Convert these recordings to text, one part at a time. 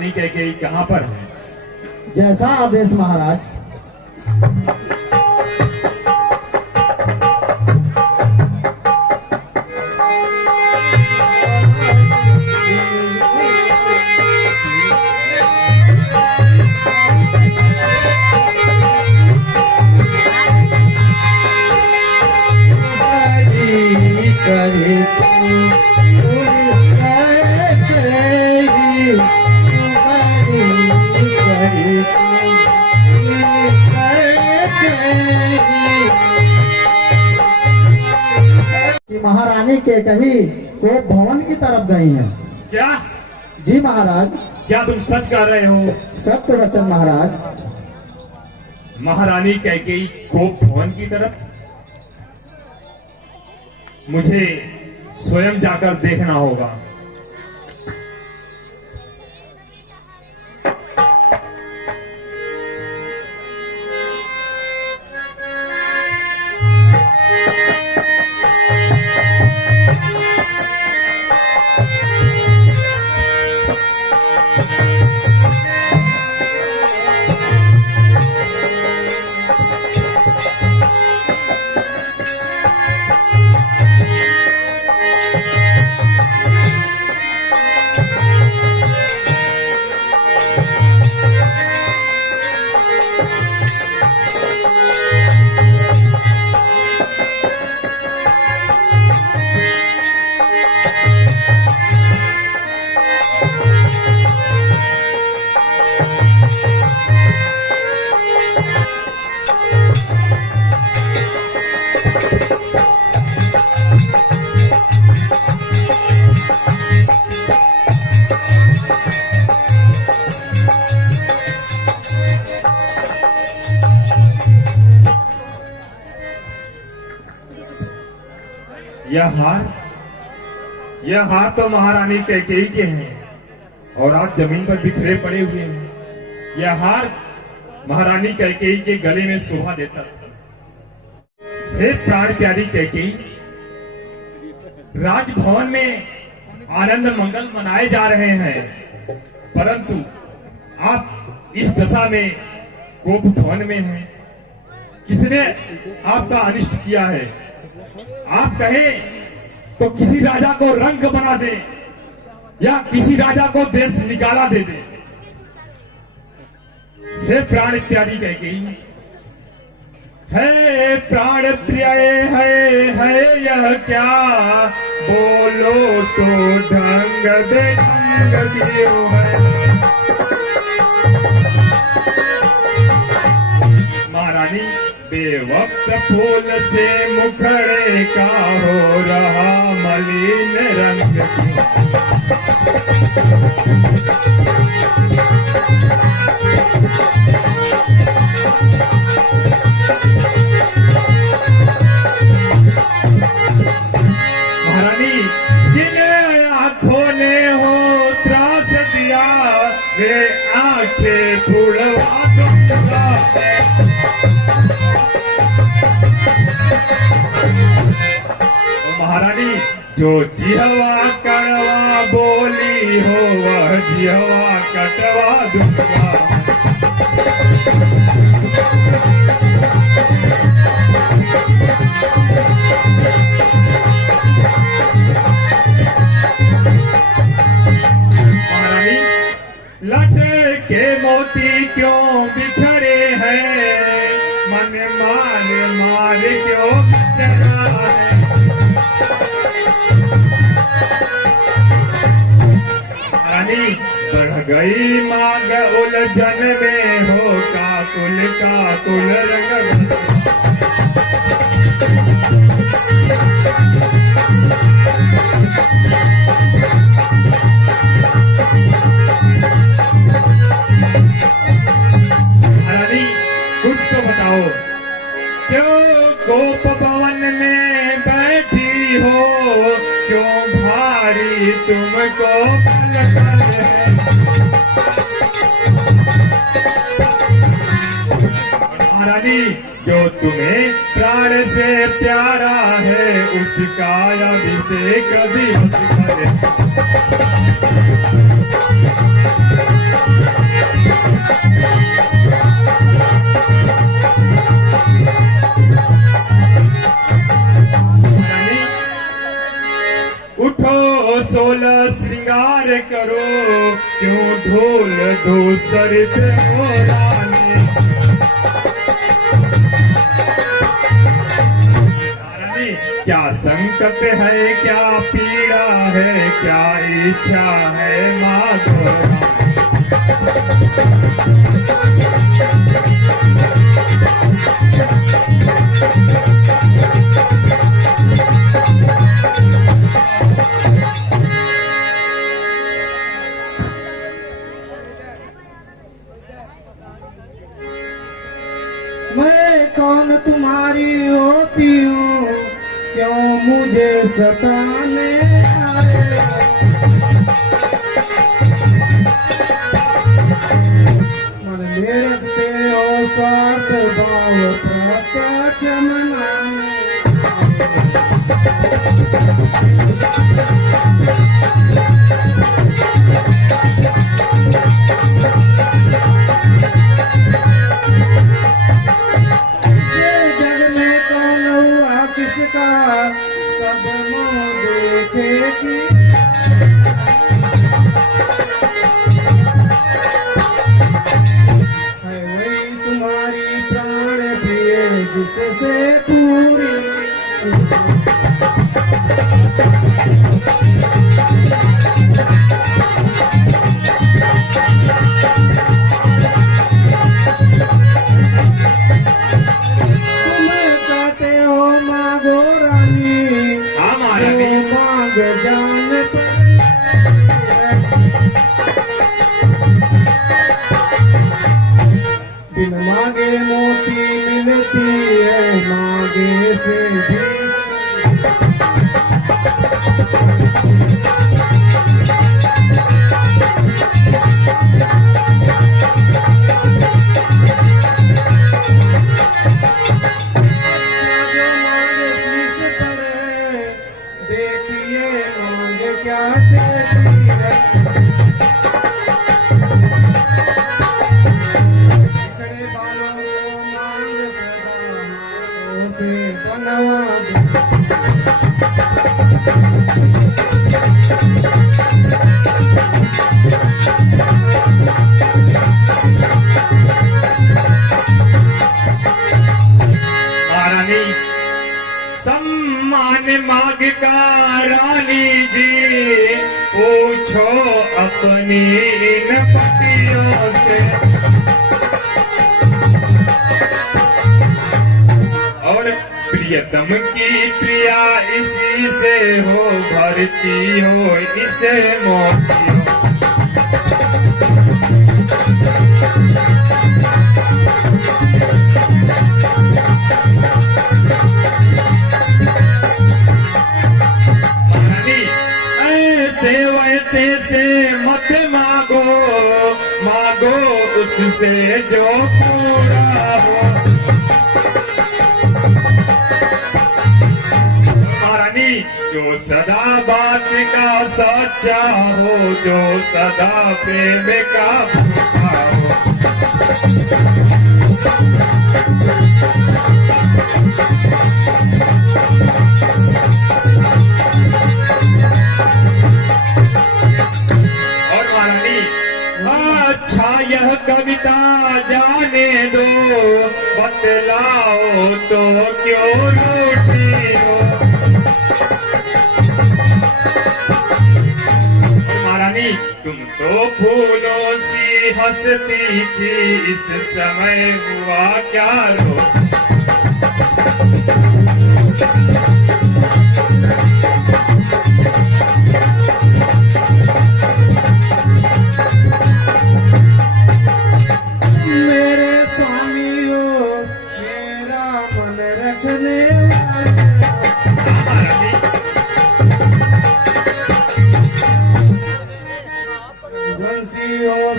महारानी कैकेयी कहाँ पर है? जैसा आदेश महाराज। महारानी कैकेयी कोप भवन की तरफ गई हैं। क्या? जी महाराज। क्या तुम सच कह रहे हो? सत्य वचन महाराज। महारानी कैकेयी कोप भवन की तरफ? मुझे स्वयं जाकर देखना होगा। यह हार तो महारानी कैकेयी के हैं और आज जमीन पर बिखरे पड़े हुए हैं। यह हार महारानी कैकेयी के गले में शोभा देता था। हे प्राण प्यारी कैकेयी, राजभवन में आनंद मंगल मनाए जा रहे हैं, परंतु आप इस दशा में कोप भवन में हैं। किसने आपका अनिष्ट किया है? आप कहें तो किसी राजा को रंग बना दे या किसी राजा को देश निकाला दे दे। हे प्राण प्यारी कैकेयी, है प्राण प्रिय है यह क्या बोलो तो ढंग बेढंग क्यों है। महारानी, बेवक्त फूल से मुखड़े का हो रहा मलिन रंग। महारानी, जिन्हें आंखों ने हो त्रास दिया वे आंखें फूलवा दूंगा। महारानी, जो जिहवा कड़वा बोली हो वह जिहवा कटवा दूंगा। महारानी, लटे के मोती क्यों बिखरे हैं, मन मार मार क्यों चला है। बढ़ गई मांग उलझन में हो काकुल रंग। महारानी, कुछ तो बताओ, क्यों कोप भवन में बैठी हो, क्यों भारी तुमको पलक है। महारानी, जो तुम्हें प्राण से प्यारा है उसका अभिषेक दिवस करे। प्यार करो क्यों धूल धूसर पे हो रानी। रानी क्या संकट है क्या पीड़ा है क्या इच्छा है मांगो। मैं कौन तुम्हारी होती हूँ क्यों मुझे सताने आए। मन में रखते हो स्वार्थ भाव प्रत्यक्ष मनाने। किसका सब मुँह देखे कि है वही तुम्हारी प्राण प्रिय जिससे पूरी जान पर बिन मांगे मोती मिलती है मांगे से भी। क्या देती है करे बालों को मांग सदा हाथों से बनवा दे। महारानी सम्मान मांग का रानी जी पूछो अपनी इन पतियों से। और प्रियतम की प्रिया इसी से हो भरती हो इसे मोती हो। वैसे से मत मांगो मांगो उससे जो पूरा हो। महारानी जो सदा बात का सच्चा हो जो सदा प्रेम का भूखा हो। अच्छा यह कविता जाने दो बतलाओ तो क्यों रूठी हो। महारानी तुम तो फूलों सी हंसती थी इस समय हुआ क्या रो।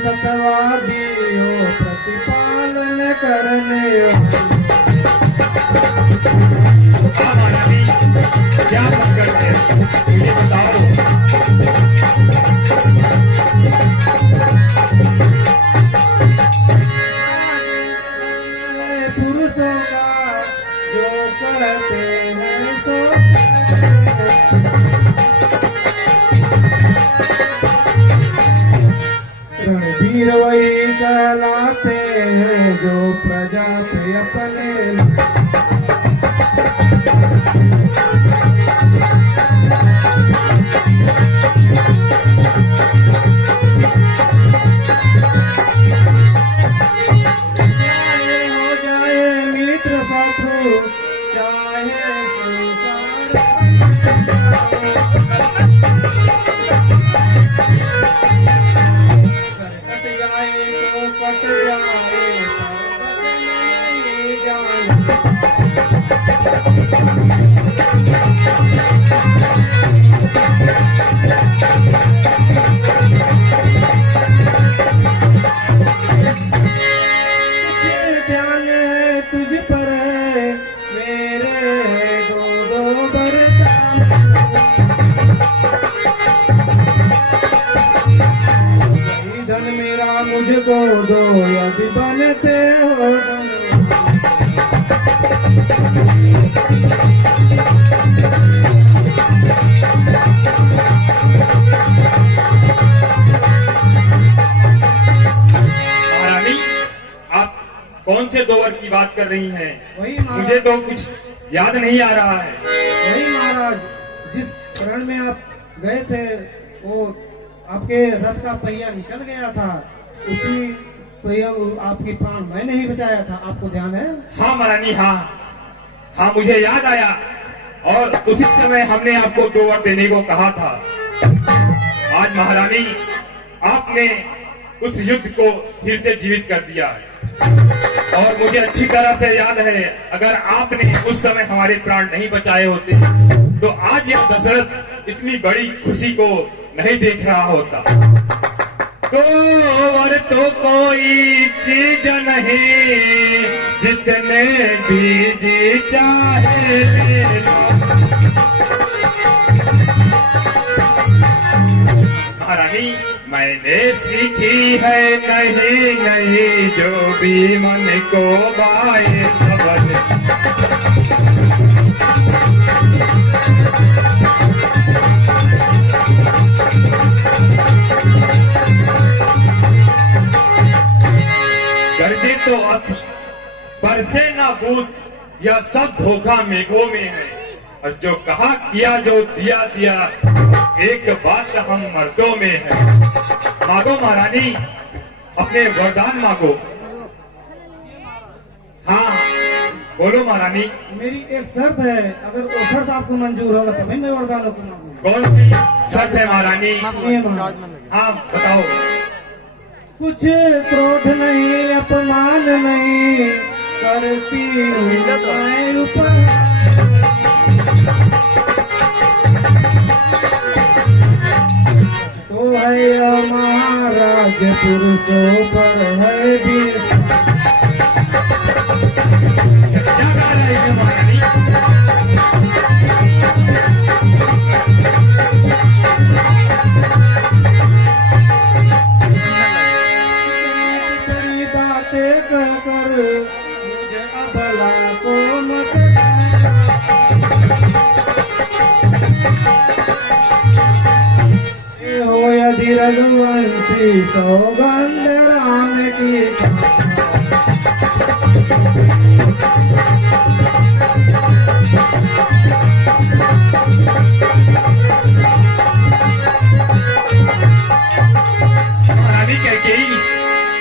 सतवादी हो प्रतिपालन करने महारानी क्या बात करते हैं मुझे बताओ। पुरुषों का जो कहते हैं सो वीर वही कहलाते हैं जो प्रजा पे अपने चाहे हो जाए मित्र शत्रु चाहे संसार सर कट जाए तो कट जाए पर वचन नहीं जाए तुझे ध्यान है तुझ पर है मेरे है दो दो बरदान वही धन मेरा मुझको दो यदि बनते हो धन महारानी, आप कौन से दोवर की बात कर रही हैं? वही मुझे महाराज तो कुछ याद नहीं आ रहा है। वही महाराज जिस रण में आप गए थे वो आपके रथ का पहिया निकल गया था उसी पहिया आपकी प्राण मैंने ही बचाया था आपको ध्यान है हाँ महारानी, हाँ मुझे याद आया, और उसी समय हमने आपको दोवर देने को कहा था। आज महारानी, आपने उस युद्ध को फिर से जीवित कर दिया है। और मुझे अच्छी तरह से याद है, अगर आपने उस समय हमारे प्राण नहीं बचाए होते तो आज यह दशरथ इतनी बड़ी खुशी को नहीं देख रहा होता। दोवर तो कोई चीज नहीं, जितने भी जी चाहे ले लो। महारानी, मैंने सीखी है नहीं नहीं जो भी मन को बाए सबन। गर्जे तो अति बरसे ना बूत, यह सब धोखा मेघों में है। और जो कहा किया जो दिया दिया, एक बात हम मर्दों में है। मांगो महारानी, अपने वरदान मांगो। हाँ बोलो महारानी। मेरी एक शर्त है अगर वो शर्त आपको मंजूर होगा तभी मैं वरदान को मांगूंगा कौन सी शर्त है महारानी? ये महाराज हाँ बताओ। कुछ क्रोध नहीं अपमान नहीं करती हूँ मैं ऊपर तो है यह महाराज पुरुषों पर है विश्वास। क्या गा रहे हैं महारानी? बड़ी बातें कहकर मुझे अबला को मत ये हो यदि रघुवंशी सौगंध राम की महारानी कैकेयी,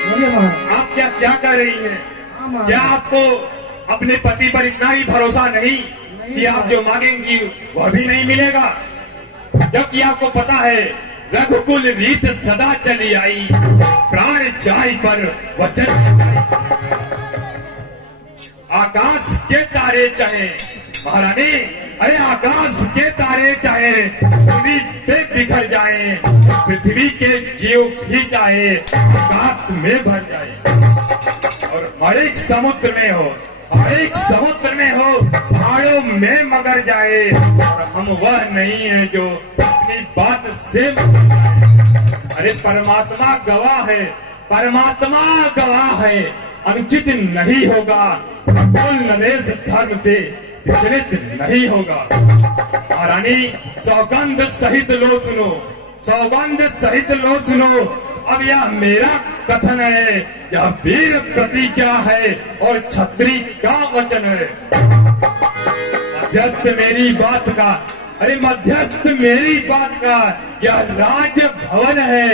बोलिए महाराज। आप क्या क्या कर रही हैं? हाँ महाराज। क्या आपको अपने पति पर इतना ही भरोसा नहीं कि आप जो मांगेंगी वह भी नहीं मिलेगा? जबकि आपको पता है रघुकुल रीत सदा चली आई, प्राण जाय पर वचन जाय। आकाश के तारे चाहे महारानी, अरे आकाश के तारे चाहे पृथ्वी पे बिखर जाए, पृथ्वी के जीव भी चाहे आकाश में भर जाए, और हर एक समुद्र में हो, हर एक समुद्र में हो, पहाड़ों में मगर जाए, और हम वह नहीं है जो अपनी बात से मुकर जाए। अरे परमात्मा गवाह है, परमात्मा गवाह है, अनुचित नहीं होगा, कुल नरेश धर्म से विचलित नहीं होगा। महारानी, सौगंध सहित लो सुनो, सौगंध सहित लो सुनो, अब यह मेरा कथन है, यह वीर प्रतिज्ञा है और छत्री का वचन है। मध्यस्थ मेरी बात का, अरे मध्यस्थ मेरी बात का, यह राजभवन है,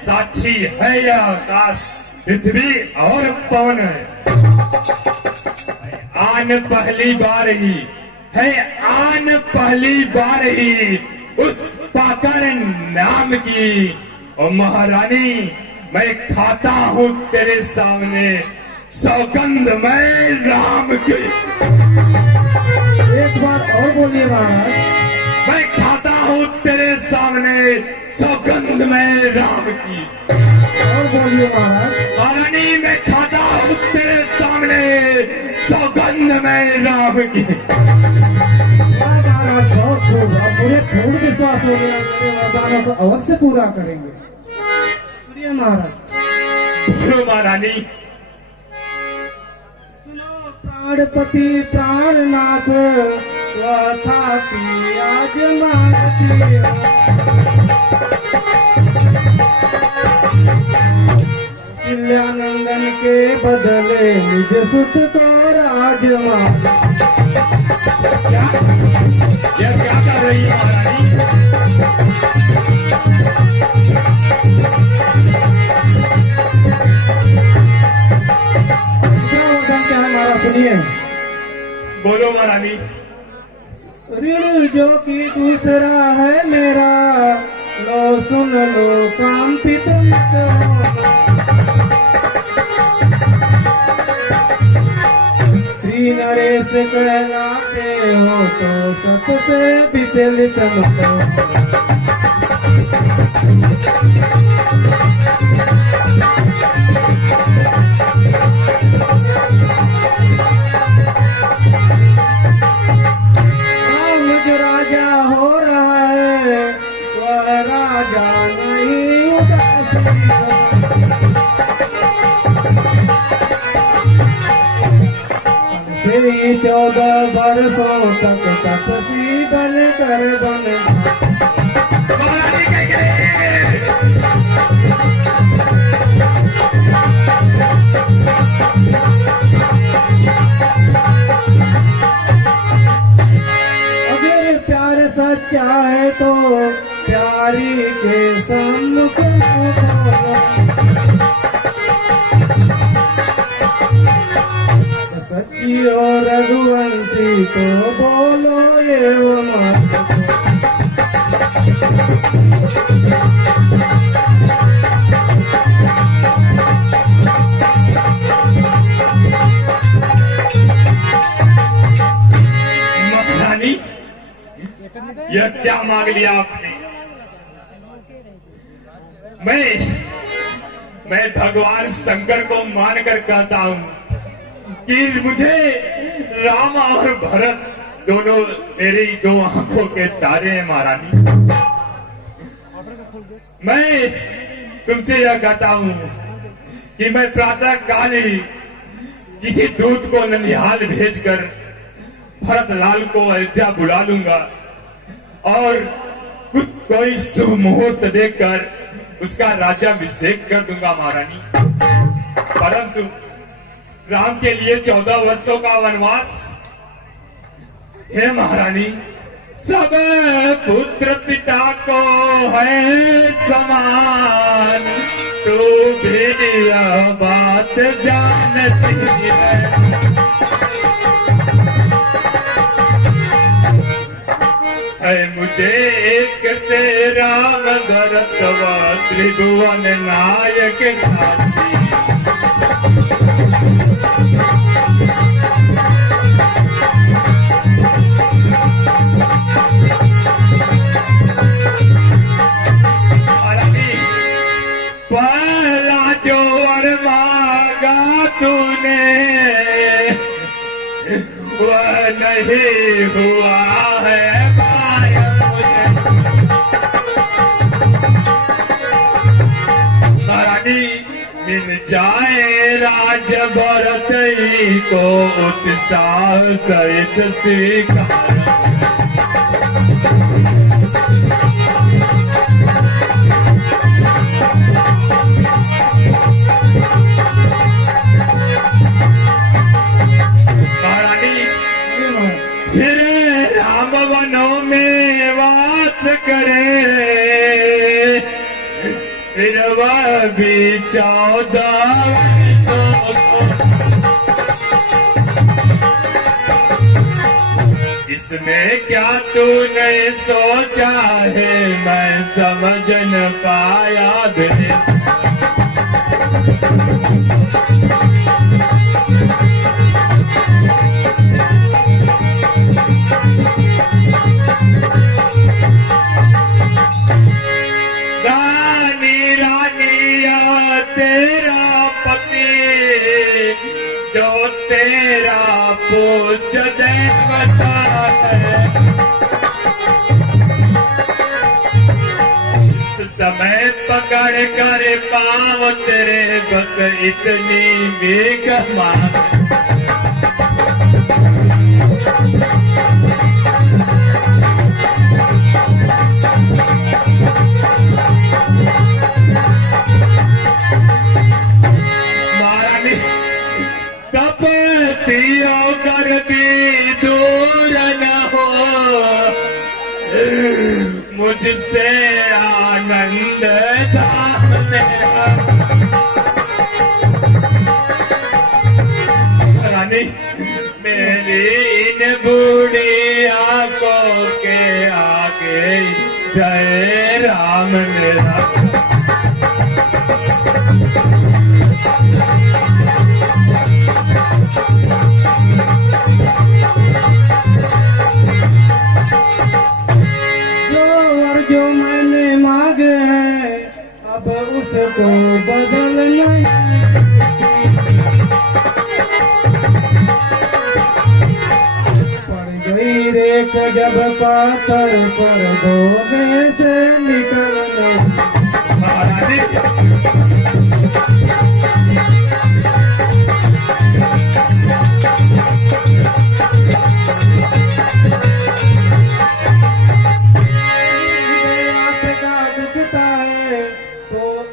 साक्षी है यह आकाश, पृथ्वी और पवन है। आन पहली बार ही है, आन पहली बार ही उस पाकर नाम की। और महारानी मैं खाता हूँ तेरे सामने सौगंध मैं राम की। एक बार और बोलिए महाराज। मैं खाता हूँ तेरे सामने सौगंध मैं राम की। और बोलिए महाराज। महारानी मैं खाता हूँ तेरे सामने सौगंध मैं राम की। वाह महाराज, बहुत खूब। अब मुझे पूर्ण विश्वास हो गया, मेरे वरदानों को अवश्य पूरा करेंगे। सुनिए महाराज। बोलो महारानी। सुनो प्राणपति प्राणनाथ, वह था कि आज मानती। कौशल्यानंदन के बदले निज सुत को राजमान। क्या यह क्या कर रही है महारानी? दूसरा वरदान क्या है महाराज, सुनिए। बोलो महारानी। ऋण जो कि दूसरा है मेरा, लो सुन लो कंपित मत होना। त्रिनरेश कहलाते हो तो सत से विचलित मत होना। जो राजा हो रहा है वह राजा नहीं उदासी से ही 14 वर्षों तक तपसी बन कर बन। महारानी कह गई। अगर प्यार सच्चा है तो प्यारी के सम्मुख सच्ची और रघुवंशी तो बोलो एवं महारानी यह क्या मांग लिया आपने? मैं भगवान शंकर को मानकर कहता हूँ कि मुझे राम और भरत दोनों मेरी 2 आंखों के तारे हैं महारानी। मैं तुमसे यह कहता हूँ कि मैं प्रातः काल ही किसी दूत को ननिहाल भेजकर भरत लाल को अयोध्या बुला लूंगा और कोई शुभ मुहूर्त देखकर उसका राज्याभिषेक कर दूंगा महारानी। परंतु राम के लिए 14 वर्षों का वनवास है महारानी। सब पुत्र पिता को है समान, तू भी यह बात जानती है मुझे एक से राम भरत व त्रिभुवन नायक साक्षी। पहला जो वर मांगा तूने वह नहीं हुआ है पाया मुझे। महारानी मिल जाए राज भरत ही को उत्साह सहित स्वीकार। वह भी 14 वर्षों को। इसमें क्या तूने सोचा है, मैं समझ न पाया भी। तेरा पति जो तेरा पूज्य देवता है, इस समय पकड़ कर पाँव तेरे बस इतनी भी गमा। तपस्या कर भी दूर न हो, मुझसे आनंद धाम मेरा। रानी मेरी इन बूढ़ी आंखों के आगे जय राम मेरा। जो मैंने मांगे हैं अब उसको बदलना। पड़ गई रेख जब पातर पर दो में से निकलना।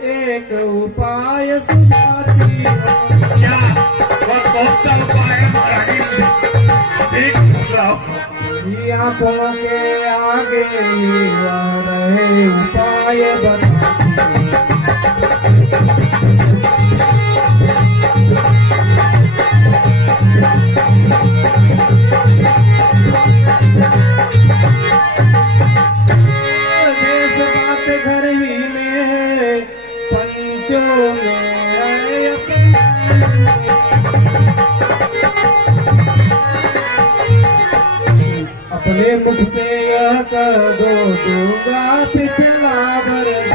एक उपाय सुझाती है। क्या वह कौन सा उपाय है महारानी, सीख रहा हूँ। आंखों के आगे रहे उपाय बताती है। देश बात घर ही में पंचों में अपने मुख से यह कर दो, दूंगा पिछला वर्ष।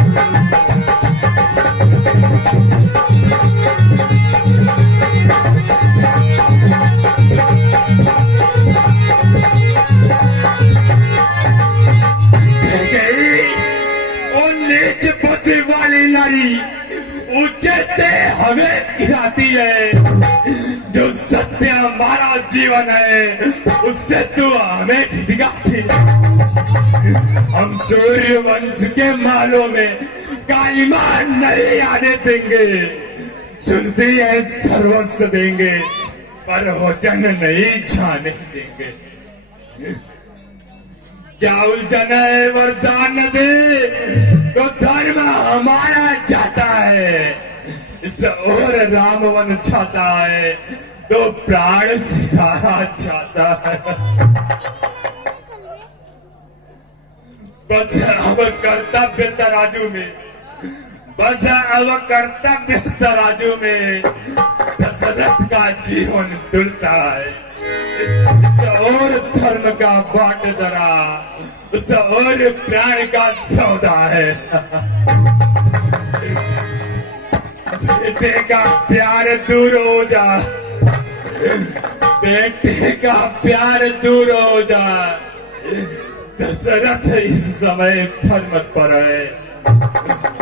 नीच बुद्धि वाली नारी ऊंचे से हमें गिराती है, जो सत्य हमारा जीवन है उससे तू हमें गिराती है। हम सूर्य वंश के मालों में कालिमा नहीं आने देंगे, सुनती है सर्वस्व देंगे पर वचन नहीं जाने देंगे। क्या उलझन है वरदान दे, तो धर्म हमारा चाहता है, इस और रामवन चाहता है, तो प्राण सिखाना चाहता है। बस अब कर्तव्य तराजू में, बस अब कर्तव्य तराजू में दशरथ का जीवन डुलता है। उस और धर्म का बाट दरा, उस और प्राण का सौदा है। बेटे का प्यार दूर हो जा, बेटे का प्यार दूर हो जा। दशरथ इस समय धर्म पर है,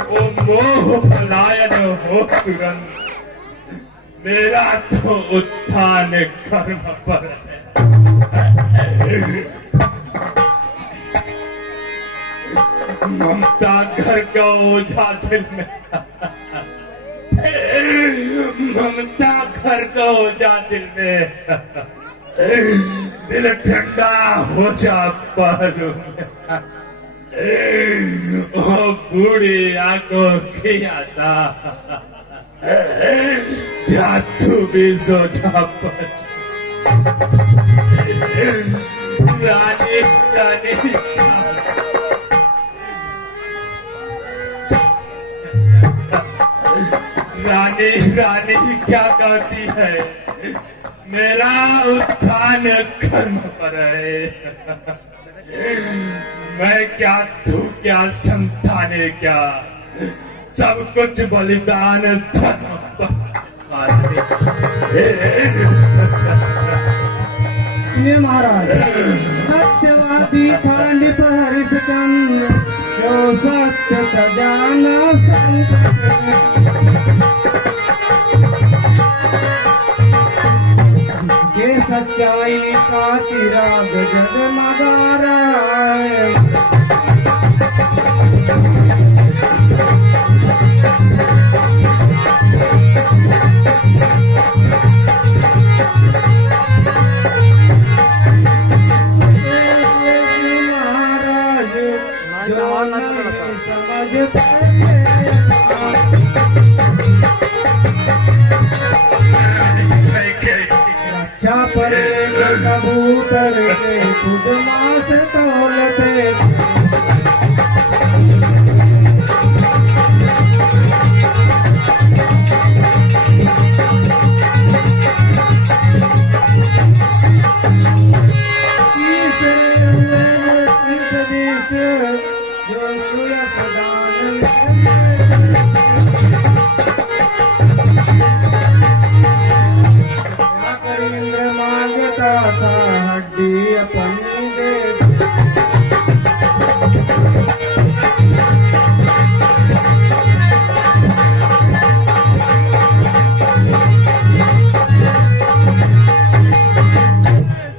वो मोह पलायन हो तुरंत, मेरा तो उत्थान कर्म पर है। ममता घर का ओझा दिल में, ममता घर का ओझा दिल में, दिल ठंडा हो जा पहलू में। ओ बूढ़ी आंखों की आता जादू भी सोचा पर रानी रानी रानी रानी क्या कहती है, मेरा उत्थान कर्म पर है। मैं क्या तू क्या संताने क्या, सब कुछ बलिदान धर्म पर। सुनिए महाराज, सत्यवादी था नृप हरिश्चंद्र, जो सत्य त जाना संकट। जिसके सच्चाई का चिराग जगमगा रहा है। रक्षा परे कबूतर के खुद मास तौलते। तीसरे हुए तीर्थदिष्ट जो सुयस दान इंद्र मांगता था हड्डी अपनी दे।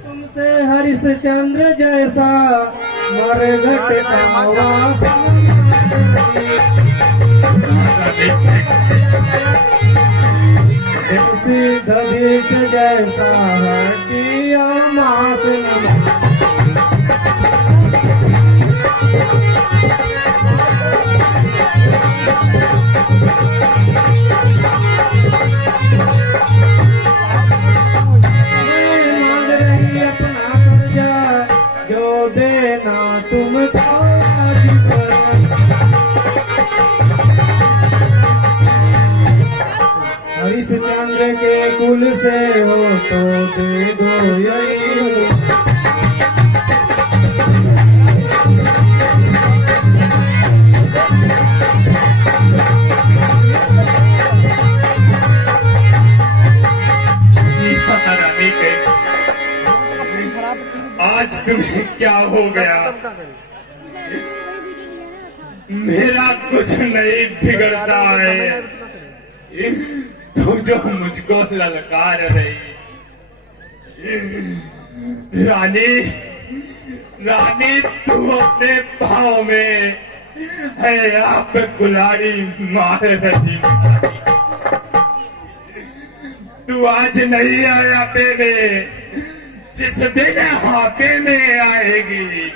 तुमसे हरिश्चंद्र जैसा मरघट का वासन सिद्धदीठ जैसा हड्डिया मास मांग रही अपना कर्जा, जो देना तुमको आज कर। हरिश्चंद्र के कुल से हो तो दे दो यही। आज तुम्हें क्या हो गया, मेरा कुछ नहीं बिगड़ता है। तू जो मुझको ललकार रही, रानी रानी तू अपने पाँव में है आप कुल्हाड़ी मार रही। तू आज नहीं आया पेने, जिस दिन हाथे में आएगी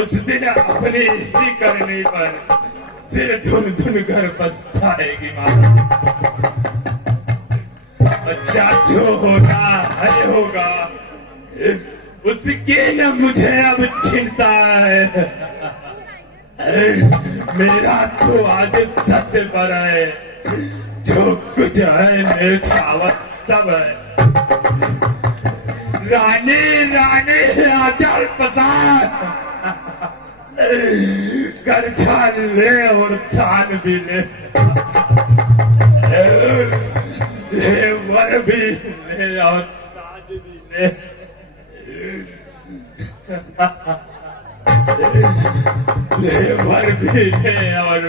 उस दिन अपनी ही करने पर सिर धुन धुन कर पछताएगी। बच्चा जो होगा है होगा, उसकी न मुझे अब चिंता है। मेरा तो आज सत्य पर है, जो कुछ है नेछावत सब है। रानी रानी आचल पसार कर छान ले और छान भी ले, ले वर भी ले और ताज भी ले। ले वर भी ले और